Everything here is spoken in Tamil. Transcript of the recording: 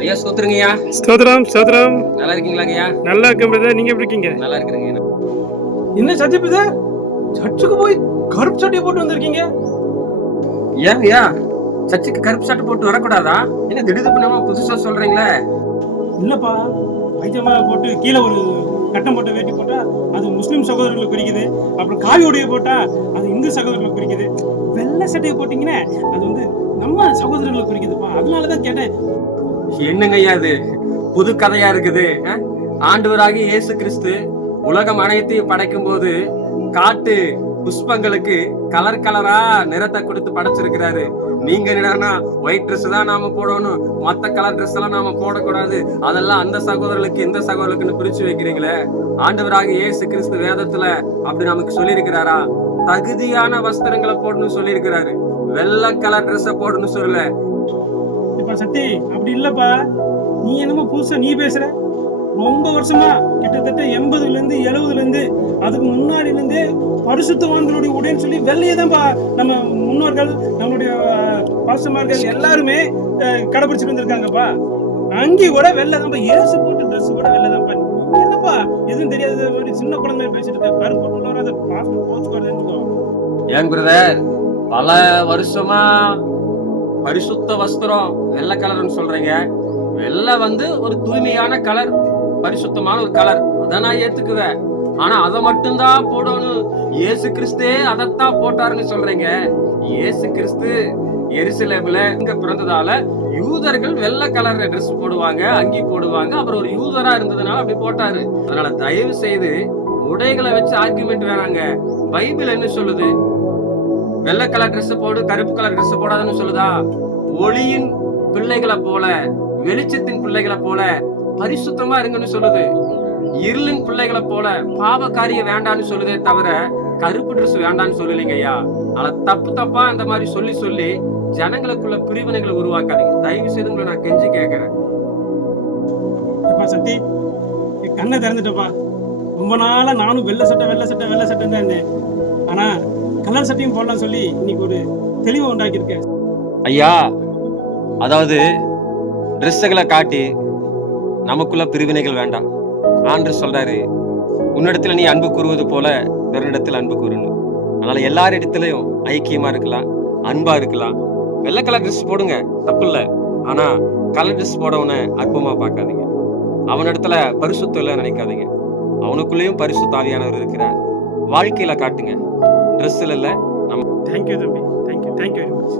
ஐயா சோத்துருங்கய்யா. ஸ்தோத்திரம் ஸ்தோத்திரம் நல்லா இருக்கீங்களா ஐயா நல்லா இருக்கேன் பிரதர். நீங்க எப்படி இருக்கீங்க? நல்லா இருக்கிறேங்க என்ன சத்தி பிரதர்? சர்ச்சுக்கு போய் கருப்பு சட்டையை போட்டு வந்திருக்கீங்க? ஏன் ஐயா சர்ச்சுக்கு கருப்பு சட்டை போட்டு வரக்கூடாதா? என்ன திடீர் பண்ணாம புதுசா சொல்றீங்களே? இல்லப்பா வைத்தியமா போட்டு கீழே ஒரு கட்டம் போட்ட வேட்டி போட்டா அது முஸ்லிம் சகோதரர்களை குறிக்குது. அப்புறம் காவி உடைய போட்டா அது இந்து சகோதரர்களை குறிக்குது. வெள்ளை சட்டையை போட்டீங்கன்னா அது வந்து நம்ம சகோதரர்களை குறிக்குதுப்பா. அதனாலதான் கேட்டேன். என்னங்க ஐயா இது? புது கதையா இருக்குது ஆண்டவராகி இயேசு கிறிஸ்து உலகம் அனைத்தையும் படைக்கும் போது காட்டு புஷ்பங்களுக்கு கலர் கலரா நிறத்தை கொடுத்து படைச்சிருக்கிறாரு. நீங்க என்னன்னா ஒயிட் ட்ரெஸ் தான் நாம போடணும் மத்த கலர் ட்ரெஸ் எல்லாம் நாம போடக்கூடாது. அதெல்லாம் அந்த சகோதரர்களுக்கு இந்த சகோதரர்களுக்குன்னு பிரிச்சு வைக்கிறீங்களே? ஆண்டவராக இயேசு கிறிஸ்து வேதத்துல அப்படி நமக்கு சொல்லியிருக்கிறாரா? தகுதியான வஸ்திரங்களை போடணும்னு சொல்லியிருக்கிறாரு. வெள்ளை கலர் ட்ரெஸ்ஸை போடணும்னு சொல்லல. இப்ப சத்தி. அப்படி இல்லப்பா. நீ என்னமோ புதுசா நீ பேசுற. ரொம்ப வருஷமா கிட்டத்தட்ட எண்பதுல இருந்து எழுபதுல இருந்து அதுக்கு முன்னாடில இருந்து பரிசுத்தவான்களுடைய உடைன்னு சொல்லி வெள்ளையே தான்ப்பா நம்ம முன்னோர்கள் நம்மளுடைய பாசமார்கள் எல்லாருமே கடைபிடிச்சிட்டு வந்திருக்காங்கப்பா. அங்கி கூட வெள்ளை தான்ப்பா ஏசு போட்டு ட்ரெஸ் கூட வெள்ளை தான்ப்பா என்னப்பா? எதுவும் தெரியாத மாதிரி சின்ன குழந்தை பேசிட்டு இருக்க. கருப்பு உள்ளவரை அதை பார்த்து போச்சுக்கோ ஏன் குருதர் பல வருஷமா பரிசுத்த வஸ்திரம் வெள்ளை கலர்னு சொல்றீங்க. வெள்ளை வந்து ஒரு தூய்மையான கலர் பரிசுத்தமான ஒரு கலர். அதை நான் ஏத்துக்குவேன். ஆனா அதை மட்டும்தான் போடணும். இயேசு கிறிஸ்தே அதைத்தான் போட்டாருன்னு சொல்றீங்க. இயேசு கிறிஸ்து எருசலேம்ல இங்க பிறந்ததால யூதர்கள் வெள்ளை கலர் ட்ரெஸ் போடுவாங்க அங்கி போடுவாங்க. அப்புறம் ஒரு யூதரா இருந்ததுனால அப்படி போட்டாரு. அதனால தயவு செய்து உடைகளை வச்சு ஆர்குமெண்ட் வேணாங்க. பைபிள் என்ன சொல்லுது? வெள்ளை கலர் ட்ரெஸ் போடு கருப்பு கலர் ட்ரெஸ் போடாதுன்னு சொல்லுதா? ஒளியின் பிள்ளைகளை போல வெளிச்சத்தின் பிள்ளைகளை போல பரிசுத்தமா இருங்கன்னு சொல்லுது. இருளின் பிள்ளைகளை போல பாவக்காரிய வேண்டான்னு சொல்லுதே தவிர கருப்பு ட்ரெஸ் வேண்டான்னு சொல்லலைங்க ஐயா. ஆனா தப்பு தப்பா அந்த மாதிரி சொல்லி சொல்லி ஜனங்களுக்குள்ள பிரிவினைகளை உருவாக்காதீங்க. தயவு செய்து உங்களை நான் கெஞ்சி கேட்கிறேன் எப்பா சத்தி கண்ணை திறந்துட்டப்பா ரொம்ப நாளா நானும் வெள்ளை சட்டை வெள்ளை சட்டை வெள்ளை சட்டை தான் இருந்தேன். ஆனா கலர் சட்டையும் போடலாம் சொல்லி இன்னைக்கு ஒரு தெளிவை உண்டாக்கியிருக்கேன். ஐயா அதாவது ட்ரெஸ்ஸுகளை காட்டி நமக்குள்ள பிரிவினைகள் வேண்டாம். ஆண்டு சொல்றாரு உன்னிடத்துல நீ அன்பு கூறுவது போல பிறனிடத்தில் அன்பு கூறணும் அதனால எல்லார் இடத்துலயும் ஐக்கியமா இருக்கலாம் அன்பா இருக்கலாம். வெள்ளை கலர் ட்ரெஸ் போடுங்க தப்பு இல்ல ஆனா கலர் ட்ரெஸ் போடவனை அற்பமா பார்க்காதீங்க. அவனிடத்துல பரிசுத்தம் இல்லை நினைக்காதீங்க. அவனுக்குள்ளேயும் பரிசு ஆவியானவர் இருக்கிறார். வாழ்க்கையில காட்டுங்க. ட்ரெஸ்ல நம்ம தேங்க்யூ தம்பி. Thank you thank you very much